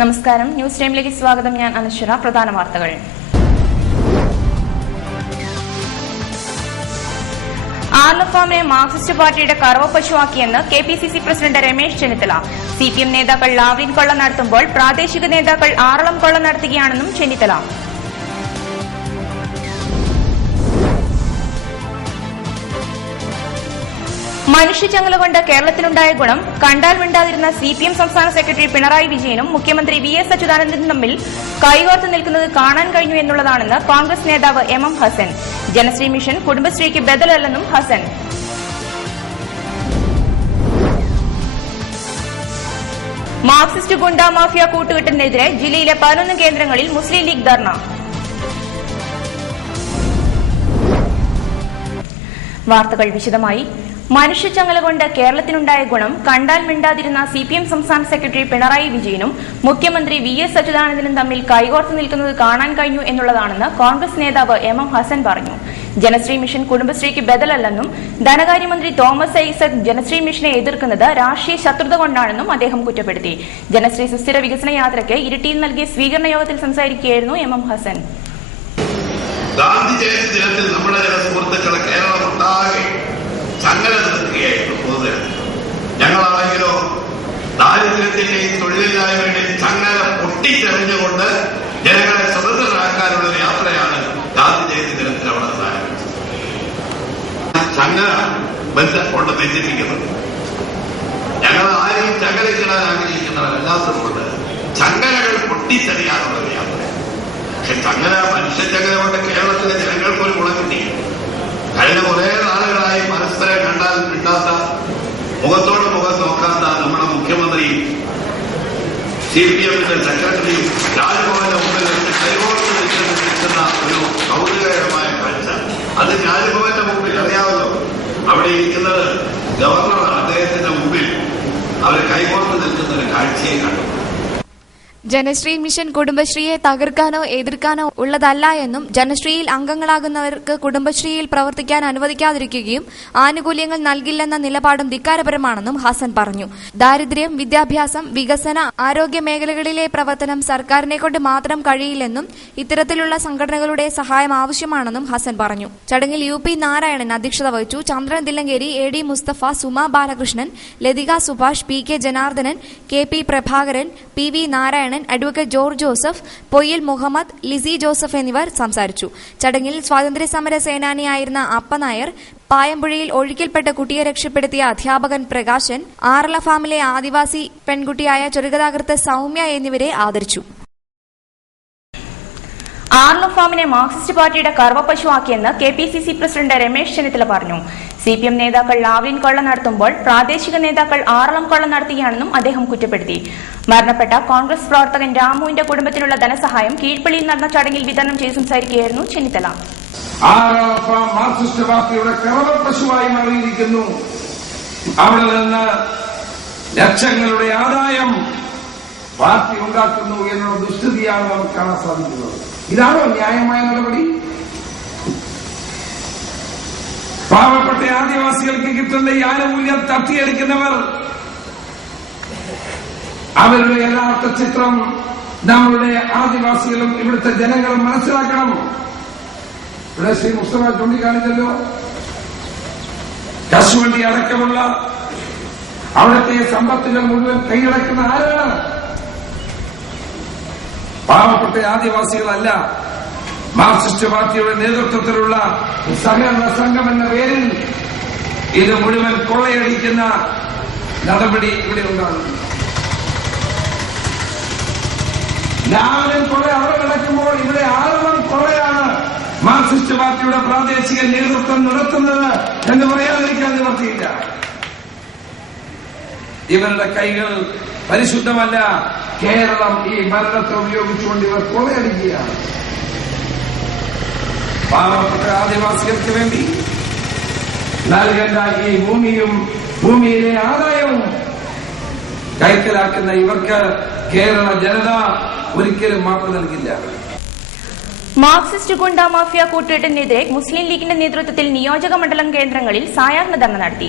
നമസ്കാരം, ന്യൂസ് ടൈമിലേക്ക് സ്വാഗതം. ഞാൻ അനുശ്വര. പ്രധാന വാർത്തകൾ. ആർലഫാമിനെ മാർക്സിസ്റ്റ് പാർട്ടിയുടെ കറവപ്പശുവാക്കിയെന്ന് KPCC president Ramesh Chennithala. CPM നേതാക്കൾ ലാവ്ലിൻ കൊള്ള നടത്തുമ്പോൾ പ്രാദേശിക നേതാക്കൾ ആറളം കൊള്ള നടത്തുകയാണെന്നും ചെന്നിത്തല. മനുഷ്യച്ചങ്ങല കൊണ്ട് കേരളത്തിലുണ്ടായ ഗുണം കണ്ടാൽ മിണ്ടാതിരുന്ന സിപിഎം സംസ്ഥാന സെക്രട്ടറി പിണറായി വിജയനും മുഖ്യമന്ത്രി വി.എസ്. അച്യുതാനന്ദനും തമ്മിൽ കൈകോർത്ത് നിൽക്കുന്നത് കാണാൻ കഴിഞ്ഞു എന്നുള്ളതാണെന്ന് കോൺഗ്രസ് നേതാവ് എം ഹസൻ. ജനശ്രീ മിഷൻ കുടുംബശ്രീക്ക് ബദലല്ലെന്നും ഹസൻ. മാർക്സിസ്റ്റ് ഗുണ്ടാ മാഫിയ കൂട്ടുകെട്ടിനെതിരെ ജില്ലയിലെ 11 കേന്ദ്രങ്ങളിൽ മുസ്ലിം ലീഗ് ധർണ. വാർത്തകൾ വിശദമായി. മനുഷ്യച്ചങ്ങല കൊണ്ട് കേരളത്തിനുണ്ടായ ഗുണം കണ്ടാൽ മിണ്ടാതിരുന്ന സിപിഎം സംസ്ഥാന സെക്രട്ടറി പിണറായി വിജയനും മുഖ്യമന്ത്രി വി.എസ്. അച്യുതാനന്ദനും തമ്മിൽ കൈകോർത്ത് നിൽക്കുന്നത് കാണാൻ കഴിഞ്ഞു എന്നുള്ളതാണെന്ന് കോൺഗ്രസ് നേതാവ് എം ഹസൻ പറഞ്ഞു. ജനശ്രീ മിഷൻ കുടുംബശ്രീക്ക് ബദലല്ലെന്നും ധനകാര്യമന്ത്രി തോമസ് ഐസക് ജനശ്രീ മിഷനെ എതിർക്കുന്നത് രാഷ്ട്രീയ ശത്രുത കൊണ്ടാണെന്നും അദ്ദേഹം കുറ്റപ്പെടുത്തി. ജനശ്രീ സുസ്ഥിര വികസന യാത്രയ്ക്ക് ഇരിട്ടിയിൽ നൽകിയ സ്വീകരണ യോഗത്തിൽ സംസാരിക്കുകയായിരുന്നു എം ഹസൻ. ഗാന്ധി ജയന്തി ദിനത്തിൽ നമ്മുടെ ചില സുഹൃത്തുക്കളെ കേരളമൊട്ടാകെ ചങ്ങല നിർത്തുകയായിരുന്നു പൊതുജനത്തിൽ. ഞങ്ങളാണെങ്കിലോ ദാരിദ്ര്യത്തിന്റെയും തൊഴിലില്ലായ്മയുടെയും ചങ്ങല പൊട്ടിച്ചെറിഞ്ഞുകൊണ്ട് ജനങ്ങളെ സ്വതന്ത്രരാക്കാനുള്ള ഒരു യാത്രയാണ് ഗാന്ധി ജയന്തി ദിനത്തിൽ അവിടെ ആരംഭിച്ചത്. ചങ്ങല കൊണ്ട് ബന്ധിപ്പിക്കുന്നത് ഞങ്ങൾ ആരെയും ചങ്ങലക്കിടാൻ ആഗ്രഹിക്കുന്നവരല്ലാത്തതുകൊണ്ട് ചങ്ങലകൾ പൊട്ടിച്ചെറിയാനുള്ള ഒരു യാത്ര. പക്ഷെ ചങ്ങല മനുഷ്യച്ചങ്ങല കൊണ്ട് കേരളത്തിലെ ജനങ്ങൾക്കൊരു ഗുണം കിട്ടി. കഴിഞ്ഞ കുറെ നാളുകളായി പരസ്പരം കണ്ടാൽ കിട്ടാത്ത, മുഖത്തോട് മുഖം നോക്കാത്ത നമ്മുടെ മുഖ്യമന്ത്രി സിപിഎമ്മിന്റെ സെക്രട്ടറിയും രാജ്ഭവന്റെ മുമ്പിൽ കൈകോർത്ത് നിൽക്കുന്ന ഒരു കൗതുകകരമായ കാഴ്ച. അത് രാജ്ഭവന്റെ മുമ്പിൽ അറിയാമല്ലോ, അവിടെ ഇരിക്കുന്നത് ഗവർണറാണ്. അദ്ദേഹത്തിന്റെ മുമ്പിൽ അവർ കൈകോർത്ത് നിൽക്കുന്ന ഒരു കാഴ്ചയെ കണ്ടു. ജനശ്രീ മിഷൻ കുടുംബശ്രീയെ തകർക്കാനോ എതിർക്കാനോ ഉള്ളതല്ല എന്നും ജനശ്രീയിൽ അംഗങ്ങളാകുന്നവർക്ക് കുടുംബശ്രീയിൽ പ്രവർത്തിക്കാൻ അനുവദിക്കാതിരിക്കുകയും ആനുകൂല്യങ്ങൾ നൽകില്ലെന്ന നിലപാടും ധിക്കാരപരമാണെന്നും ഹസൻ പറഞ്ഞു. ദാരിദ്ര്യം, വിദ്യാഭ്യാസം, വികസന, ആരോഗ്യ മേഖലകളിലെ പ്രവർത്തനം സർക്കാരിനെ കൊണ്ട് മാത്രം കഴിയില്ലെന്നും ഇത്തരത്തിലുള്ള സംഘടനകളുടെ സഹായം ആവശ്യമാണെന്നും ഹസൻ പറഞ്ഞു. ചടങ്ങിൽ UP നാരായണൻ അധ്യക്ഷത വഹിച്ചു. Chandran Thillankeri, AD Musthafa, Suma Balakrishnan, Lathika Subhash, PK Janardhanan, KP Prabhakaran, PV Narayanan, advocate George Joseph, Poyyil Muhammad, Lissy Joseph എന്നിവർ സംസാരിച്ചു. ചടങ്ങിൽ സ്വാതന്ത്ര്യസമര സേനാനിയായിരുന്ന അപ്പനായർ, പായമ്പുഴയിൽ ഒഴുക്കിൽപ്പെട്ട കുട്ടിയെ രക്ഷപ്പെടുത്തിയ അധ്യാപകൻ പ്രകാശൻ, ആർലഫാമിലെ ആദിവാസി പെൺകുട്ടിയായ ചെറുകഥാകൃത്ത് സൗമ്യ എന്നിവരെ ആദരിച്ചു. ആർലഫാമിനെ മാർക്സിസ്റ്റ് പാർട്ടിയുടെ കറവപ്പശുവാക്കിയെന്ന് കെപിസിസി പ്രസിഡന്റ് രമേശ് ചെന്നിത്തല പറഞ്ഞു. സിപിഎം നേതാക്കൾ ലാവ്ലിൻ കൊള്ള നടത്തുമ്പോൾ പ്രാദേശിക നേതാക്കൾ ആറളം കൊള്ള നടത്തുകയാണെന്നും അദ്ദേഹം കുറ്റപ്പെടുത്തി. മരണപ്പെട്ട കോൺഗ്രസ് പ്രവർത്തകൻ രാമുവിന്റെ കുടുംബത്തിനുള്ള ധനസഹായം കീഴ്പള്ളിയിൽ നടന്ന ചടങ്ങിൽ വിതരണം ചെയ്ത് സംസാരിക്കുകയായിരുന്നു ചെന്നിത്തല. ആർലഫാം മാർക്സിസ്റ്റ് പാർട്ടിയുടെ കറവപ്പശുവായി മാറിയിരിക്കുന്നു. അവിടെ നിന്ന് ലക്ഷങ്ങളുടെ ആദായം പാർട്ടി ഉണ്ടാക്കുന്നു എന്നുള്ള ദുസ്ഥിതിയാണ് നമുക്ക് കാണാൻ സാധിക്കുന്നത്. ഇതാണോ ന്യായമായ നടപടി? പാവപ്പെട്ട ആദിവാസികൾക്ക് കിട്ടുന്ന ഈ ആനുകൂല്യം തട്ടിയെടുക്കുന്നവർ, അവരുടെ യഥാർത്ഥ ചിത്രം നമ്മളുടെ ആദിവാസികളും ഇവിടുത്തെ ജനങ്ങളും മനസ്സിലാക്കണം. ഇവിടെ ശ്രീ മുസ്തഫ ചൂണ്ടിക്കാണിച്ചല്ലോ, കശുവണ്ടി അടക്കമുള്ള അവിടുത്തെ സമ്പത്തുകൾ മുഴുവൻ കൈയടക്കുന്ന ആരാണ്? പാവപ്പെട്ട ആദിവാസികളല്ല. മാർക്സിസ്റ്റ് പാർട്ടിയുടെ നേതൃത്വത്തിലുള്ള സഹകരണ സംഘം എന്ന പേരിൽ ഇത് മുഴുവൻ കൊള്ളയടിക്കുന്ന നടപടി ഇവിടെ ഉണ്ടാകുന്നു. ലാവ്ലിൻ കൊള്ള അവിടെ നടക്കുമ്പോൾ ഇവിടെ ആറളം കൊള്ളയാണ് മാർക്സിസ്റ്റ് പാർട്ടിയുടെ പ്രാദേശിക നേതൃത്വം നടത്തുന്നത് എന്ന് പറയാതിരിക്കാൻ നിവർത്തിയില്ല. ഇവരുടെ കൈകൾ പരിശുദ്ധമല്ല. കേരളം ഈ ഭരണത്തെ ഉപയോഗിച്ചുകൊണ്ട് ഇവർ കൊള്ളയടിക്കുകയാണ്. പാവപ്പെട്ട ആദിവാസികൾക്ക് വേണ്ടി നൽകേണ്ട ഈ ഭൂമിയും ഭൂമിയിലെ ആദായവും കൈക്കലാക്കുന്ന ഇവർക്ക് കേരള ജനത ഒരിക്കലും മാപ്പ് നൽകില്ല. മാർക്സിസ്റ്റ് ഗുണ്ടാ മാഫിയ കൂട്ടുകെട്ടിനെതിരെ മുസ്ലിം ലീഗിന്റെ നേതൃത്വത്തിൽ നിയോജക മണ്ഡലം കേന്ദ്രങ്ങളിൽ സായാഹ്ന ധർണ നടത്തി.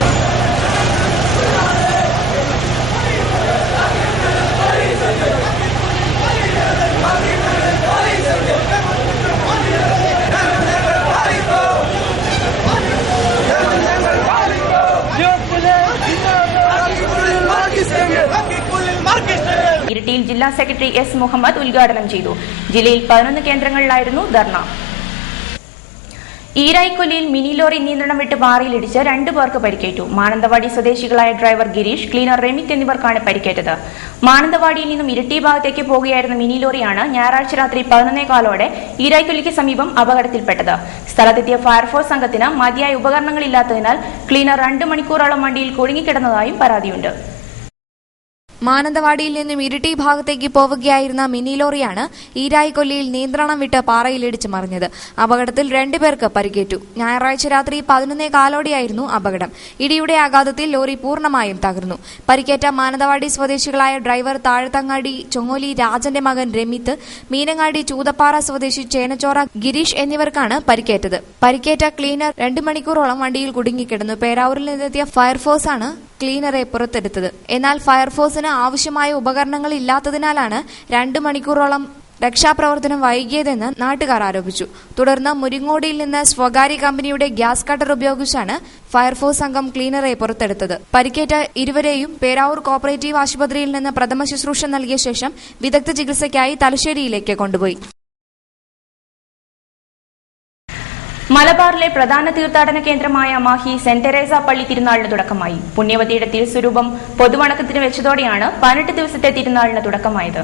ജില്ലാ സെക്രട്ടറി എസ് മുഹമ്മദ് ഉദ്ഘാടനം ചെയ്തു. ജില്ലയിൽ 11 കേന്ദ്രങ്ങളിലായിരുന്നു ധർണ. ഈരായിക്കൊല്ലിയിൽ മിനി ലോറി നിയന്ത്രണം വിട്ട് പാറയിലിടിച്ച് 2 പേർക്ക് പരിക്കേറ്റു. മാനന്തവാടി സ്വദേശികളായ ഡ്രൈവർ ഗിരീഷ്, ക്ലീനർ റെമിത്ത് എന്നിവർക്കാണ് പരിക്കേറ്റത്. മാനന്തവാടിയിൽ നിന്നും ഇരിട്ടി ഭാഗത്തേക്ക് പോകുകയായിരുന്ന മിനി ലോറിയാണ് ഞായറാഴ്ച രാത്രി 11:15 ഈരായിക്കൊല്ലിക്ക് സമീപം അപകടത്തിൽപ്പെട്ടത്. സ്ഥലത്തെത്തിയ ഫയർഫോഴ്സ് സംഘത്തിന് മതിയായ ഉപകരണങ്ങളില്ലാത്തതിനാൽ ക്ലീനർ 2 മണിക്കൂറോളം വണ്ടിയിൽ കുടുങ്ങിക്കിടന്നതായും പരാതിയുണ്ട്. മാനന്തവാടിയിൽ നിന്നും ഇരിട്ടി ഭാഗത്തേക്ക് പോവുകയായിരുന്ന മിനി ലോറിയാണ് ഈരായിക്കൊല്ലിയിൽ നിയന്ത്രണം വിട്ട് പാറയിലിടിച്ച് മറിഞ്ഞത്. അപകടത്തിൽ 2 പേർക്ക് പരിക്കേറ്റു. ഞായറാഴ്ച രാത്രി 11:15 അപകടം. ഇടിയുടെ ആഘാതത്തിൽ ലോറി പൂർണ്ണമായും തകർന്നു. പരിക്കേറ്റ മാനന്തവാടി സ്വദേശികളായ ഡ്രൈവർ താഴത്തങ്ങാടി ചൊങ്ങോലി രാജന്റെ മകൻ രമിത്ത്, മീനങ്ങാടി ചൂതപ്പാറ സ്വദേശി ചേനച്ചോറ ഗിരീഷ് എന്നിവർക്കാണ് പരിക്കേറ്റത്. പരിക്കേറ്റ ക്ലീനർ 2 മണിക്കൂറോളം വണ്ടിയിൽ കുടുങ്ങിക്കിടന്നു. പേരാവൂരിൽ നിന്നെത്തിയ ഫയർഫോഴ്സാണ് ക്ലീനറെ പുറത്തെടുത്തത്. എന്നാൽ ഫയർഫോഴ്സിന് ആവശ്യമായ ഉപകരണങ്ങൾ ഇല്ലാത്തതിനാലാണ് 2 മണിക്കൂറോളം രക്ഷാപ്രവർത്തനം വൈകിയതെന്ന് നാട്ടുകാർ ആരോപിച്ചു. തുടർന്ന് മുരിങ്ങോടിയിൽ നിന്ന് സ്വകാര്യ കമ്പനിയുടെ ഗ്യാസ് കട്ടർ ഉപയോഗിച്ചാണ് ഫയർഫോഴ്സ് സംഘം ക്ലീനറെ പുറത്തെടുത്തത്. പരിക്കേറ്റ ഇരുവരെയും പേരാവൂർ കോപ്പറേറ്റീവ് ആശുപത്രിയിൽ നിന്ന് പ്രഥമ ശുശ്രൂഷ നൽകിയ ശേഷം വിദഗ്ധ ചികിത്സയ്ക്കായി തലശ്ശേരിയിലേക്ക് കൊണ്ടുപോയി. മലബാറിലെ പ്രധാന തീർത്ഥാടന കേന്ദ്രമായ മാഹി സെന്റ് തെരേസ പള്ളി തിരുനാളിന് തുടക്കമായി. പുണ്യവതിയുടെ തിരുസ്വരൂപം പൊതുവണക്കത്തിന് വെച്ചതോടെയാണ് 18 ദിവസത്തെ തിരുനാളിന് തുടക്കമായത്.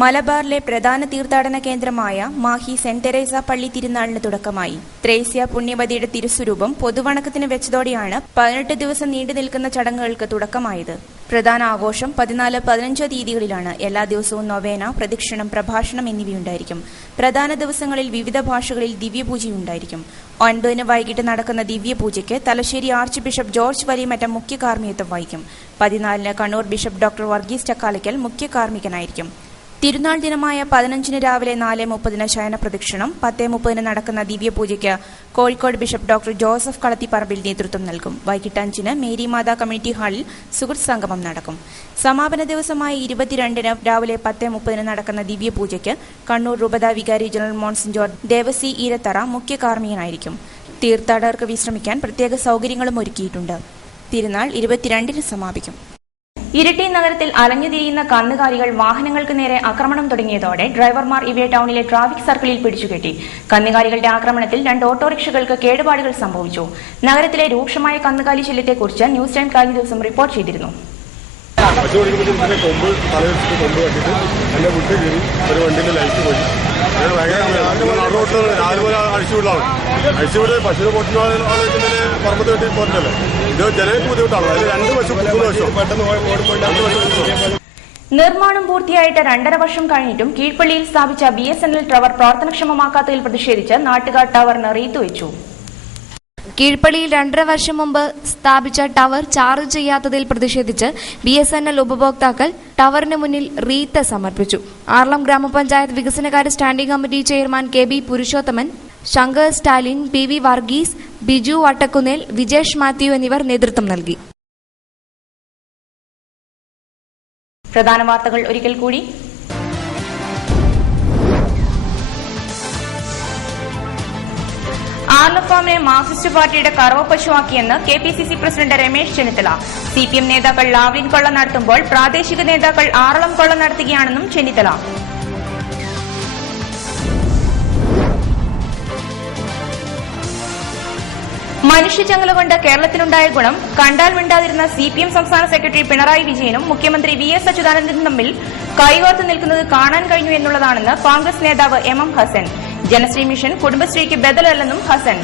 മലബാറിലെ പ്രധാന തീർത്ഥാടന കേന്ദ്രമായ മാഹി സെന്റ് തെരേസ പള്ളി തിരുനാളിന് തുടക്കമായി. ത്രേസ്യ പുണ്യവതിയുടെ തിരുസ്വരൂപം പൊതുവണക്കത്തിന് വെച്ചതോടെയാണ് 18 ദിവസം നീണ്ടു നിൽക്കുന്ന ചടങ്ങുകൾക്ക് തുടക്കമായത്. പ്രധാന ആഘോഷം 14, 15 തീയതികളിലാണ്. എല്ലാ ദിവസവും നൊവേന, പ്രദക്ഷിണം, പ്രഭാഷണം എന്നിവയുണ്ടായിരിക്കും. പ്രധാന ദിവസങ്ങളിൽ വിവിധ ഭാഷകളിൽ ദിവ്യപൂജയുണ്ടായിരിക്കും. 9 വൈകിട്ട് നടക്കുന്ന ദിവ്യപൂജയ്ക്ക് തലശ്ശേരി ആർച്ച് ബിഷപ്പ് ജോർജ് വലിയമറ്റം മുഖ്യ കാർമ്മികത്വം വഹിക്കും. 14 കണ്ണൂർ ബിഷപ്പ് ഡോക്ടർ വർഗീസ് ചക്കാലയ്ക്കൽ മുഖ്യ കാർമ്മികനായിരിക്കും. തിരുനാൾ ദിനമായ 15 രാവിലെ 4:30 ശയന പ്രദക്ഷിണം, 10:30 നടക്കുന്ന ദിവ്യപൂജയ്ക്ക് കോഴിക്കോട് ബിഷപ്പ് ഡോക്ടർ ജോസഫ് കളത്തിപ്പറമ്പിൽ നേതൃത്വം നൽകും. വൈകിട്ട് 5 മേരി മാതാ കമ്മ്യൂണിറ്റി ഹാളിൽ സുഹൃത്ത് സംഗമം നടക്കും. സമാപന ദിവസമായ 22 രാവിലെ 10:30 നടക്കുന്ന ദിവ്യപൂജയ്ക്ക് കണ്ണൂർ രൂപത വികാരി ജനറൽ മോൺസിഞ്ഞോർ ദേവസി ഈരത്തറ മുഖ്യ കാർമ്മികനായിരിക്കും. തീർത്ഥാടകർക്ക് വിശ്രമിക്കാൻ പ്രത്യേക സൗകര്യങ്ങളും ഒരുക്കിയിട്ടുണ്ട്. തിരുനാൾ 22 സമാപിക്കും. ഇരിട്ടി നഗരത്തിൽ അലഞ്ഞുതിരിയുന്ന കന്നുകാലികൾ വാഹനങ്ങൾക്ക് നേരെ ആക്രമണം തുടങ്ങിയതോടെ ഡ്രൈവർമാർ ഇവയെ ടൗണിലെ ട്രാഫിക് സർക്കിളിൽ പിടിച്ചുകെട്ടി. കന്നുകാലികളുടെ ആക്രമണത്തിൽ 2 ഓട്ടോറിക്ഷകൾക്ക് കേടുപാടുകൾ സംഭവിച്ചു. നഗരത്തിലെ രൂക്ഷമായ കന്നുകാലി ശല്യത്തെക്കുറിച്ച് ന്യൂസ് ടൈം കഴിഞ്ഞ ദിവസം റിപ്പോർട്ട് ചെയ്തിരുന്നു. അഴിച്ചുവിട് പശുവിനെ പൊട്ടുന്ന പറമ്പത്ത് കെട്ടി പോറ്റല്ലേ, ഇത് ജനങ്ങൾക്ക് ബുദ്ധിമുട്ടാണ്. അതിൽ 2 വർഷം 3 വർഷം പെട്ടെന്ന്. നിർമ്മാണം പൂർത്തിയായിട്ട് 2.5 വർഷം കഴിഞ്ഞിട്ടും കീഴ്പള്ളിയിൽ സ്ഥാപിച്ച BSNL ടവർ പ്രവർത്തനക്ഷമമാക്കാത്തതിൽ പ്രതിഷേധിച്ച് നാട്ടുകാർ ടവറിന് റീത്ത് വെച്ചു. കീഴ്പള്ളിയിൽ 2.5 വർഷം മുമ്പ് സ്ഥാപിച്ച ടവർ ചാർജ് ചെയ്യാത്തതിൽ പ്രതിഷേധിച്ച് BSNL ഉപഭോക്താക്കൾ ടവറിന് മുന്നിൽ റീത്ത് സമർപ്പിച്ചു. ആർളം ഗ്രാമപഞ്ചായത്ത് വികസനകാര്യ standing committee chairman KB Purushothaman, Shankar Stalin, PV Varghese, Biju Vattakunnel, Vijesh Mathew എന്നിവർ നേതൃത്വം നൽകി. പ്രധാന വാർത്തകൾ ഒരിക്കൽ കൂടി. ആർലഫാമിനെ മാർക്സിസ്റ്റ് പാർട്ടിയുടെ കറവപ്പശുവാക്കിയെന്ന് KPCC president Ramesh Chennithala. CPM നേതാക്കൾ ലാവ്ലിൻ കൊള്ള നടത്തുമ്പോൾ പ്രാദേശിക നേതാക്കൾ ആറളം കൊള്ള നടത്തുകയാണെന്നും ചെന്നിത്തല. മനുഷ്യച്ചങ്ങല കൊണ്ട് കേരളത്തിനുണ്ടായ ഗുണം കണ്ടാൽ മിണ്ടാതിരുന്ന CPM സംസ്ഥാന സെക്രട്ടറി പിണറായി വിജയനും മുഖ്യമന്ത്രി VS അച്യുതാനന്ദനും തമ്മിൽ കൈകോർത്ത് നിൽക്കുന്നത് കാണാൻ കഴിഞ്ഞു എന്നുള്ളതാണെന്ന് കോൺഗ്രസ് നേതാവ് MM ഹസൻ. ജനശ്രീ മിഷൻ കുടുംബശ്രീക്ക് ബദലല്ലെന്നും ഹസൻ.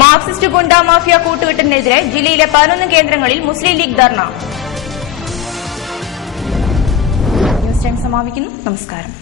മാർക്സിസ്റ്റ് ഗുണ്ടാ മാഫിയ കൂട്ടുകെട്ടിനെതിരെ ജില്ലയിലെ 11 കേന്ദ്രങ്ങളിൽ മുസ്ലിം ലീഗ് ധർണ. ന്യൂസ് ടൈം സമാപിക്കുന്നു. നമസ്കാരം.